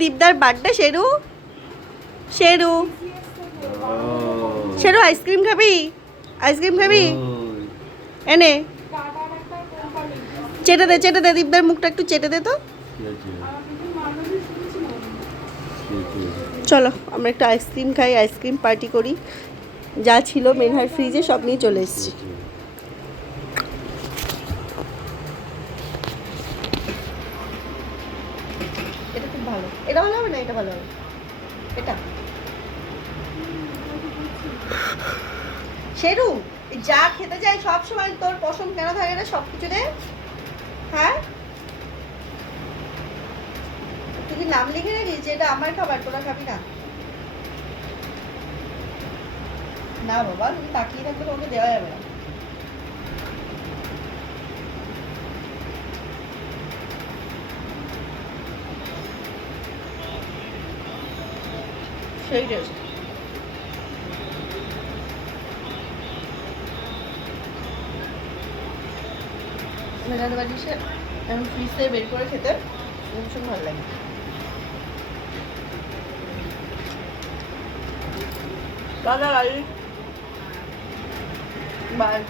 দীপদার birthday. Sheru Sheru Sheru ice cream খাবি? Ice cream খাবি? এনে চেটে দে দীপদার মুখটা একটু চেটে দে তো। চলো আমরা একটু আইসক্রিম খাই, আইসক্রিম পার্টি করি। যা ছিল মেনহার ফ্রিজে সব নিয়ে চলে এসেছি। এটা খুব ভালো। এটা ভালো হবে না? এটা ভালো হবে। এটা শেরু যা খেতে চাই সব সময় তোর পছন্দ কেন থাকে না সব কিছুতে? হ্যাঁ, তুই কি নাম লিখে রাখিস যে এটা আমার খাবার, তোরা খাবি না? না বাবা, তুমি তাকিয়ে থাকলে তোমাকে দেওয়া যাবে না। সেই টেস্ট। মেলাতে বাড়িতে আমি ফ্রিজ থেকে বের করে খেতে ভীষণ ভালো লাগে। দাদা বাই।